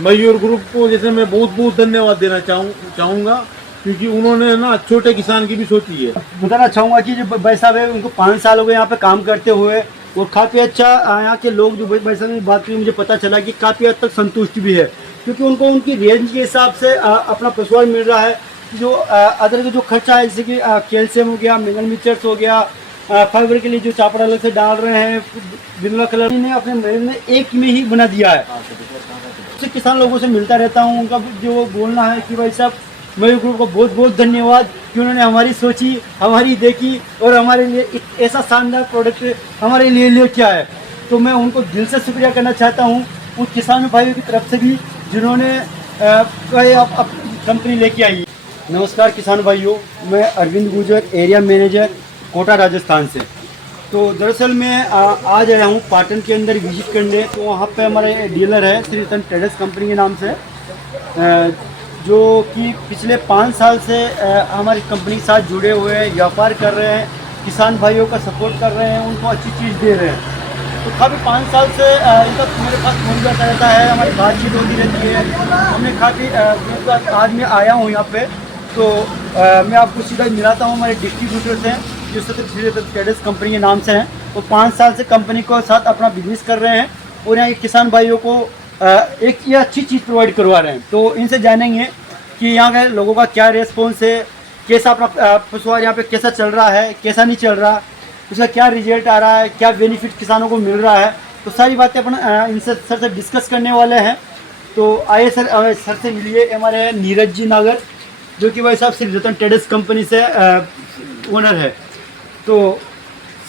मयूर group को जैसे मैं बहुत बहुत धन्यवाद देना चाहूँगा, क्योंकि उन्होंने ना छोटे किसान की भी सोची है। बताना चाहूँगा कि जो भाई साहब है उनको 5 साल हो गए यहाँ पे काम करते हुए, और काफ़ी अच्छा यहाँ के लोग जो भाई साहब ने बात की मुझे पता चला कि काफ़ी हद तक संतुष्ट भी है, क्योंकि उनको उनकी रेंज के हिसाब से अपना पशुआहार मिल रहा है। जो अदर का जो खर्चा है, जैसे कि कैल्शियम हो गया, मिनरल मिक्सचर्स हो गया, फाइबर के लिए जो चापड़ अलग से डाल रहे हैं, बिनला कलर ने अपने महल में एक में ही बना दिया है। तो किसान लोगों से मिलता रहता हूँ, उनका जो बोलना है कि भाई साहब मयूर ग्रुप को बहुत बहुत धन्यवाद कि उन्होंने हमारी सोची, हमारी देखी और हमारे लिए एक ऐसा शानदार प्रोडक्ट हमारे लिए लेके आए। तो मैं उनको दिल से शुक्रिया करना चाहता हूँ उन किसान भाइयों की तरफ से भी जिन्होंने कंपनी लेके आई। नमस्कार किसान भाइयों, मैं अरविंद गुजर, एरिया मैनेजर, कोटा राजस्थान से। तो दरअसल मैं आज आया हूँ पाटन के अंदर विजिट करने। तो वहाँ पे हमारे डीलर है श्री रतन ट्रेडर्स कंपनी के नाम से, जो कि पिछले 5 साल से हमारी कंपनी के साथ जुड़े हुए हैं, व्यापार कर रहे हैं, किसान भाइयों का सपोर्ट कर रहे हैं, उनको अच्छी चीज़ दे रहे हैं। तो काफ़ी 5 साल से इनका मेरे पास फोन जाता रहता है, हमारी बातचीत होती रहती है। हमने काफ़ी आज मैं आया हूँ यहाँ पे, तो मैं आपको सीधा मिलाता हूँ हमारे डिस्ट्रीब्यूटर्स हैं जो श्री रतन ट्रेडर्स कंपनी के नाम से हैं। वो 5 साल से कंपनी को साथ अपना बिजनेस कर रहे हैं और यहाँ के किसान भाइयों को एक ये अच्छी चीज़ प्रोवाइड करवा रहे हैं। तो इनसे जानेंगे कि यहाँ के लोगों का क्या रेस्पॉन्स है, कैसा अपना पशुआहार यहाँ पे कैसा चल रहा है, कैसा नहीं चल रहा, उसका क्या रिजल्ट आ रहा है, क्या बेनिफिट किसानों को मिल रहा है। तो सारी बातें अपन इनसे सर से डिस्कस करने वाले हैं। तो आइए सर से मिलिए। हमारे नीरज जी नागर, जो कि भाई साहब श्री रतन ट्रेडर्स कंपनी से ओनर है। तो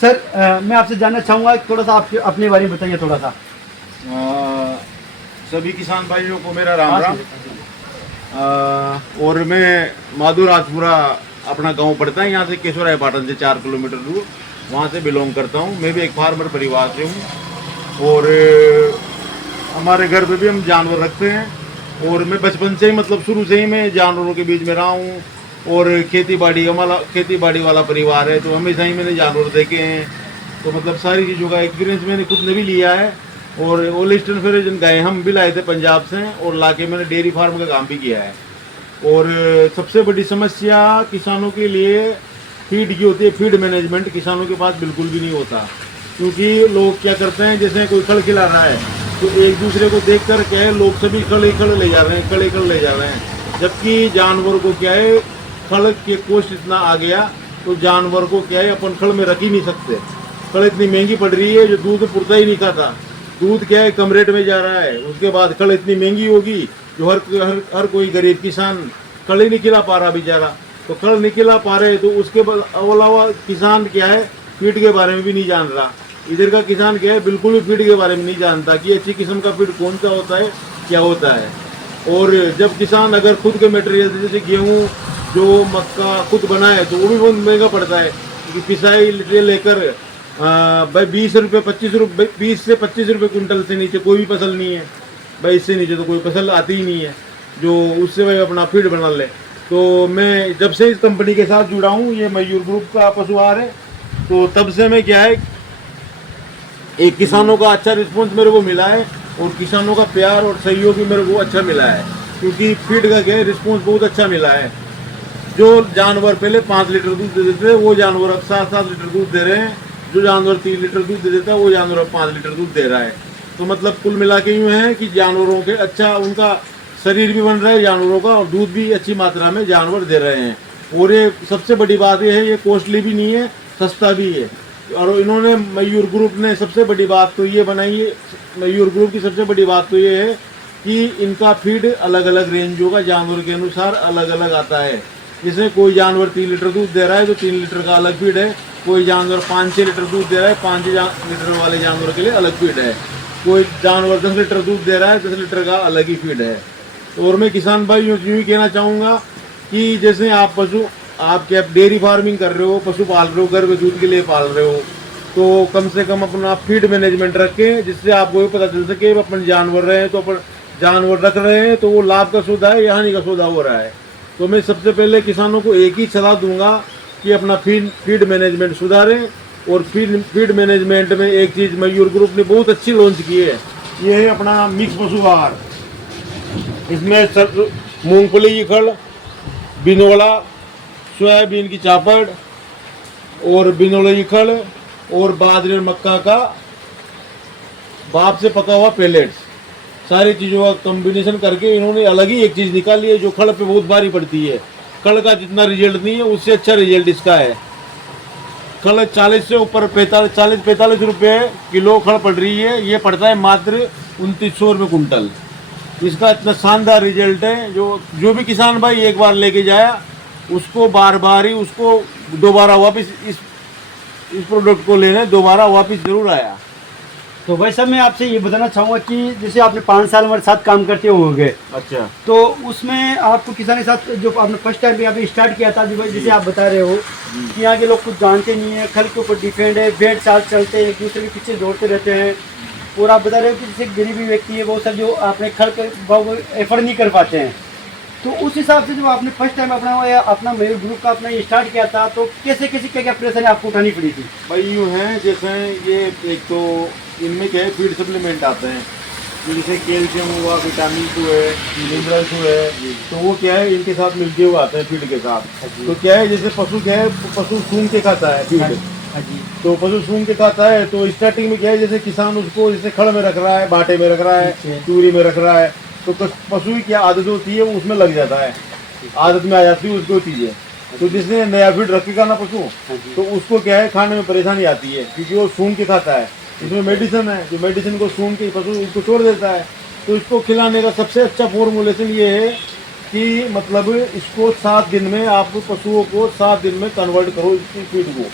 सर मैं आपसे जानना चाहूँगा थोड़ा सा आप अपने बारे में बताइए थोड़ा सा। सभी किसान भाइयों को मेरा राम राम। और मैं माधुराजपुरा अपना गांव पड़ता है यहाँ से, केशवराय पाटन से 4 किलोमीटर दूर, वहाँ से बिलोंग करता हूँ। मैं भी एक फार्मर परिवार से हूँ और हमारे घर पे भी हम जानवर रखते हैं। और मैं बचपन से ही मतलब शुरू से ही मैं जानवरों के बीच में रहा हूँ और खेती बाड़ी वाला परिवार है, तो हमेशा ही मैंने जानवर देखे हैं। तो मतलब सारी चीज़ों का एक्सपीरियंस मैंने खुद ने भी लिया है। और ओलिस्टन फ्रीजियन गाय हम भी लाए थे पंजाब से, और लाके मैंने डेयरी फार्म का काम भी किया है। और सबसे बड़ी समस्या किसानों के लिए फीड की होती है। फीड मैनेजमेंट किसानों के पास बिल्कुल भी नहीं होता, क्योंकि लोग क्या करते हैं, जैसे कोई खल खिला रहा है तो एक दूसरे को देख कर क्या है, लोग सभी खल ले जा रहे हैं, जबकि जानवर को क्या है, खल के कॉस्ट इतना आ गया तो जानवर को क्या है अपन खल में रख ही नहीं सकते। खल इतनी महंगी पड़ रही है, जो दूध पुरता ही नहीं खाता, दूध क्या है कम रेट में जा रहा है। उसके बाद खल इतनी महंगी होगी जो हर कोई गरीब किसान खल ही नहीं खिला पा रहा बेचारा। तो खल नहीं खिला पा रहे तो उसके अलावा किसान क्या है, फीड के बारे में भी नहीं जान रहा। इधर का किसान क्या है, बिल्कुल भी फीड के बारे में नहीं जानता कि अच्छी किस्म का फीड कौन सा होता है, क्या होता है। और जब किसान अगर खुद के मटेरियल जैसे गेहूँ जो मक्का खुद बनाए तो वो भी बहुत महंगा पड़ता है, क्योंकि पिसाई लेकर भाई 20 से 25 रुपये कुंटल से नीचे कोई भी फसल नहीं है भाई। इससे नीचे तो कोई फसल आती ही नहीं है जो उससे भाई अपना फीड बना ले। तो मैं जब से इस कंपनी के साथ जुड़ा हूँ, ये मयूर ग्रुप का पशुआहार है, तो तब से मैं क्या है, एक किसानों का अच्छा रिस्पॉन्स मेरे को मिला है और किसानों का प्यार और सहयोग भी मेरे को अच्छा मिला है, क्योंकि फीड का क्या है रिस्पॉन्स बहुत अच्छा मिला है। जो जानवर पहले 5 लीटर दूध दे देते थे वो जानवर अब 7-7 लीटर दूध दे रहे हैं। जो जानवर 3 लीटर दूध दे देता है वो जानवर अब 5 लीटर दूध दे रहा है। तो मतलब कुल मिला के यूँ है कि जानवरों के अच्छा उनका शरीर भी बन रहा है जानवरों का, और दूध भी अच्छी मात्रा में जानवर दे रहे हैं। और ये सबसे बड़ी बात ये है, ये कॉस्टली भी नहीं है, सस्ता भी है। और इन्होंने मयूर ग्रुप ने सबसे बड़ी बात तो ये बनाई है, मयूर ग्रुप की सबसे बड़ी बात तो ये है कि इनका फीड अलग अलग रेंजों का जानवर के अनुसार अलग अलग आता है। जैसे कोई जानवर 3 लीटर दूध दे रहा है तो 3 लीटर का अलग फीड है, कोई जानवर 5-6 लीटर दूध दे रहा है 5 लीटर वाले जानवर के लिए अलग फीड है, कोई जानवर 10 लीटर दूध दे रहा है 10 लीटर का अलग ही फीड है। और मैं किसान भाई यूँ ही कहना चाहूँगा कि जैसे आप क्या डेयरी फार्मिंग कर रहे हो, पशु पाल रहे हो, घर में दूध के लिए पाल रहे हो, तो कम से कम अपना फीड मैनेजमेंट रखें, जिससे आपको भी पता चल सके अपन जानवर रहे हैं तो अपन जानवर रख रहे हैं तो वो लाभ का सौदा है या हानि का सौदा हो रहा है। तो मैं सबसे पहले किसानों को एक ही सलाह दूंगा कि अपना फीड मैनेजमेंट सुधारें। और फीड मैनेजमेंट में एक चीज़ मयूर ग्रुप ने बहुत अच्छी लॉन्च की है, ये है अपना मिक्स पशु आहार। इसमें मूंगफली की खड़, बिनोला, सोयाबीन की चापड़ और बिनोले की खड़ और बाजरे और मक्का का भाप से पका हुआ पेलेट्स, सारी चीज़ों का कॉम्बिनेशन करके इन्होंने अलग ही एक चीज़ निकाली है जो खड़ पे बहुत भारी पड़ती है। खड़ का जितना रिजल्ट नहीं है उससे अच्छा रिजल्ट इसका है। खड़ 40 से ऊपर 40-45 रुपये किलो खड़ पड़ रही है, ये पड़ता है मात्र 2900 रुपये कुंटल। इसका इतना शानदार रिजल्ट है जो भी किसान भाई एक बार लेके जाया उसको बार बार ही उसको दोबारा वापस इस प्रोडक्ट को लेने दोबारा वापस जरूर आया। तो भाई साहब मैं आपसे ये बताना चाहूँगा कि जैसे आपने 5 साल हमारे साथ काम करते होंगे, अच्छा, तो उसमें आपको किसान के साथ जो आपने फर्स्ट टाइम यहाँ पे स्टार्ट किया था, जैसे आप बता रहे हो कि यहाँ के लोग कुछ जानते नहीं है, खल के ऊपर डिपेंड है, बेड चार्ज चलते हैं, एक दूसरे के पीछे दौड़ते रहते हैं, और आप बता रहे हो कि जैसे गरीबी व्यक्ति है वो सब जो आपने खल के भाव एफर्ड नहीं कर पाते हैं, तो उस हिसाब से जो आपने फर्स्ट टाइम अपना मयूर ग्रुप का अपना ये स्टार्ट किया था, तो कैसे क्या क्या परेशानी आपको उठानी पड़ी थी? भाई यूँ है जैसे ये एक तो इनमें क्या है फीड सप्लीमेंट आते हैं, जैसे कैल्शियम हुआ, विटामिन 2 है, मिनरल्स है, तो वो क्या है इनके साथ मिलते हुए आते हैं फीड के साथ। तो क्या है जैसे पशु क्या है, पशु सूंघ के खाता है फीड, तो पशु सूंघ के खाता है, तो स्टार्टिंग में क्या है जैसे किसान उसको जैसे खड़ में रख रहा है, बाटे में रख रहा है, चूरी में रख रहा है, तो पशु की क्या आदत होती है वो उसमें लग जाता है, आदत में आ जाती है उसको चीज़ें। तो जिसने नया फीड रखेगा ना पशु, तो उसको क्या है खाने में परेशानी आती है क्योंकि वो सूंघ के खाता है, इसमें मेडिसिन है, जो मेडिसिन को सूंघ के पशु उसको छोड़ देता है। तो इसको खिलाने का सबसे अच्छा फॉर्मुलेशन ये है कि मतलब इसको 7 दिन में आप पशुओं को 7 दिन में कन्वर्ट करो इसकी फीड को।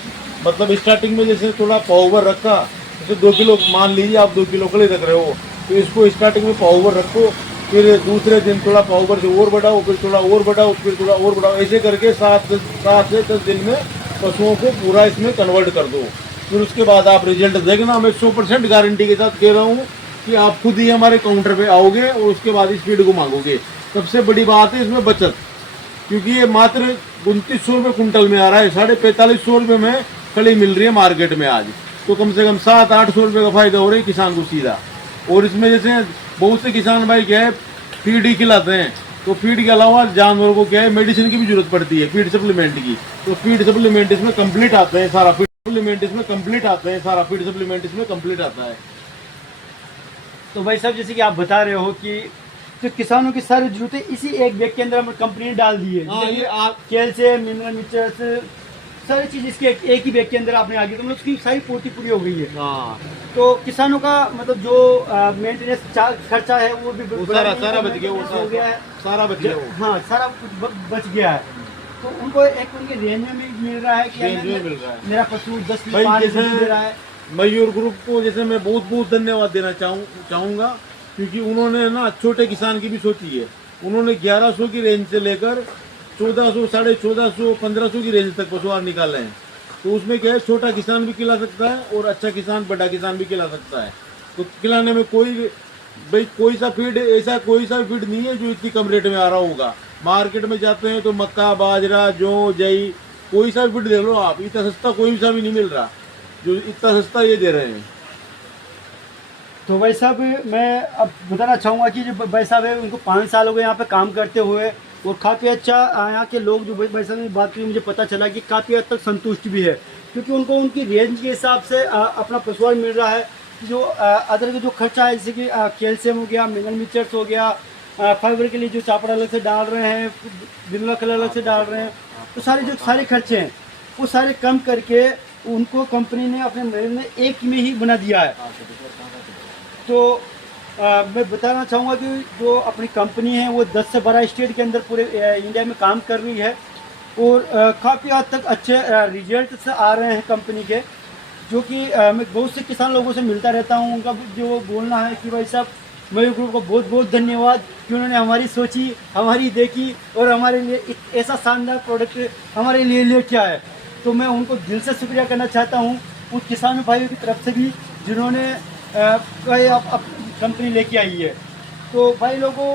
मतलब स्टार्टिंग में जैसे थोड़ा पावर रखा, जैसे 2 किलो मान लीजिए आप 2 किलो खड़े रख रहे हो, तो इसको स्टार्टिंग में पावर रखो, फिर दूसरे दिन थोड़ा पावर से और बढ़ाओ, फिर थोड़ा और बढ़ाओ, फिर थोड़ा और बढ़ाओ, ऐसे करके 7 से 10 दिन में पशुओं को पूरा इसमें कन्वर्ट कर दो। फिर उसके बाद आप रिजल्ट देखना। मैं 100% गारंटी के साथ कह रहा हूँ कि आप खुद ही हमारे काउंटर पे आओगे और उसके बाद इस फीड को मांगोगे। सबसे बड़ी बात है इसमें बचत, क्योंकि ये मात्र 2900 रुपये कुंटल में आ रहा है, 4550 रुपये में खड़ी मिल रही है मार्केट में आज, तो कम से कम 700-800 रुपये का फायदा हो रहा है किसान को सीधा। और इसमें जैसे बहुत से किसान भाई क्या है फीड ही खिलाते हैं, तो फीड के अलावा जानवरों को क्या है मेडिसिन की भी जरूरत पड़ती है, फीड सप्लीमेंट की, तो फीड सप्लीमेंट इसमें कंप्लीट आते हैं, सारा फीड सप्लीमेंट इसमें कंप्लीट आता है, सारा फीड सप्लीमेंट इसमें कंप्लीट आता है। तो भाई साहब जैसे कि आप बता रहे हो कि तो किसानों की सारी जरूरतें इसी एक बैग के अंदर हमने कंपनी ने डाल दी है। हाँ, ये आप कैल्शियम, मिनरल, मिक्सचर्स, सारी चीज़ इसके एक ही बैग के अंदर आपने आ गई, तो मतलब उसकी सारी पूर्ति पूरी हो गई है। हाँ, तो किसानों का मतलब जो मेंटेनेंस खर्चा है वो भी सारा बच गया, वो हो गया है, सारा बच गया, हाँ सारा कुछ बच गया है। तो उनको एक उनके रेंज में भी मिल रहा है कि रेंज में मिल रहा है। मेरा पशु 10 भाई लीटर दे रहा है। मयूर ग्रुप को जैसे मैं बहुत बहुत धन्यवाद देना चाहूँगा, क्योंकि उन्होंने ना छोटे किसान की भी सोची है। उन्होंने 1100 की रेंज से लेकर 1400, 1450, 1500 की रेंज तक पशुआहार निकाले हैं। तो उसमें क्या है छोटा किसान भी खिला सकता है और अच्छा किसान बड़ा किसान भी खिला सकता है। तो खिलाने में कोई सा फीड ऐसा कोई सा फीड नहीं है जो इतनी कम रेट में आ रहा होगा। मार्केट में जाते हैं तो मक्का, बाजरा, जौ, जई, कोई सा फीड दे लो आप, इतना सस्ता कोई सा भी नहीं मिल रहा जो इतना सस्ता ये दे रहे हैं। तो भाई साहब मैं अब बताना चाहूँगा कि जो भाई साहब है उनको 5 साल हो गए यहाँ पे काम करते हुए, और काफ़ी अच्छा यहाँ के लोग जो भाई साहब ने बात की मुझे पता चला कि काफ़ी हद तक संतुष्ट भी है, क्योंकि उनको उनकी रेंज के हिसाब से अपना पशुआहार मिल रहा है। जो अदर का जो खर्चा है जैसे कि कैल्शियम हो गया, मिनरल मिक्सचर्स हो गया, फाइबर के लिए जो चापड़ अलग से डाल रहे हैं, बिनोला कलर अलग से डाल रहे हैं, तो सारे खर्चे हैं वो सारे कम करके उनको कंपनी ने अपने महल में एक में ही बना दिया है। तो मैं बताना चाहूँगा कि जो अपनी कंपनी है वो 10 से 12 स्टेट के अंदर पूरे इंडिया में काम कर रही है, और काफ़ी हद तक अच्छे रिजल्ट आ रहे हैं कंपनी के, जो कि मैं बहुत से किसान लोगों से मिलता रहता हूँ। उनका जो बोलना है कि भाई साहब मयूर ग्रुप को बहुत बहुत धन्यवाद कि उन्होंने हमारी सोची, हमारी देखी और हमारे लिए ऐसा शानदार प्रोडक्ट हमारे लिए लेके आए। तो मैं उनको दिल से शुक्रिया करना चाहता हूँ उन किसान भाइयों की तरफ से भी जिन्होंने अब कंपनी लेके आई है। तो भाई लोगों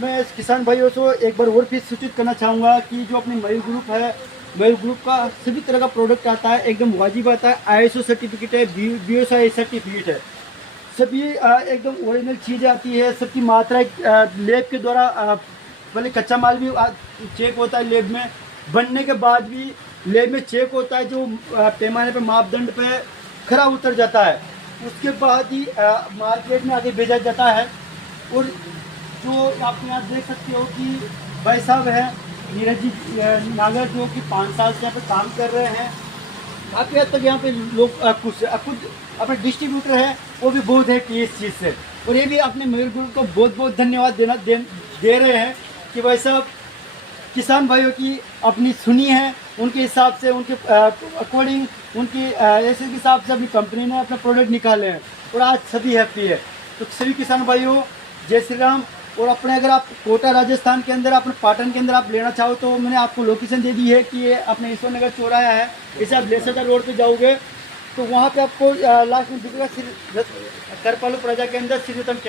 मैं किसान भाइयों से एक बार और फिर सूचित करना चाहूँगा कि जो अपनी मयूर ग्रुप है, मयूर ग्रुप का सभी तरह का प्रोडक्ट आता है, एकदम वाजिब आता है, ISO सर्टिफिकेट है, BSI सर्टिफिकेट है। सभी एकदम ओरिजिनल चीज़ें आती है, सबकी मात्रा लैब के द्वारा पहले कच्चा माल भी चेक होता है लैब में, बनने के बाद भी लैब में चेक होता है, जो पैमाने पे मापदंड पे खरा उतर जाता है, उसके बाद ही मार्केट में आगे भेजा जाता है। और जो आप यहाँ देख सकते हो कि भाई साहब हैं नीरज जी नागर, जो कि 5 साल से यहाँ पे काम कर रहे हैं। काफ़ी हद तक यहाँ पे लोग खुश है, खुद अपने डिस्ट्रीब्यूटर है वो भी बहुत है कि इस चीज़ से, और ये भी अपने मेयर ग्रुप को बहुत बहुत धन्यवाद दे रहे हैं कि भाई साहब किसान भाइयों की अपनी सुनी है, उनके हिसाब से, उनके अकॉर्डिंग, उनकी ऐसे के हिसाब से अपनी कंपनी ने अपना प्रोडक्ट निकाले हैं और आज सभी हैप्पी है। तो सभी किसान भाइयों जय श्री राम। और अपने अगर आप कोटा राजस्थान के अंदर, अपने पाटन के अंदर आप लेना चाहो तो मैंने आपको लोकेशन दे दी है कि ये अपने ईश्वर नगर चौराहा है, इसे आप लेसर रोड पे जाओगे तो वहाँ पे आपको लास्ट में दिखेगा करपालू प्रजा के अंदर श्रीतम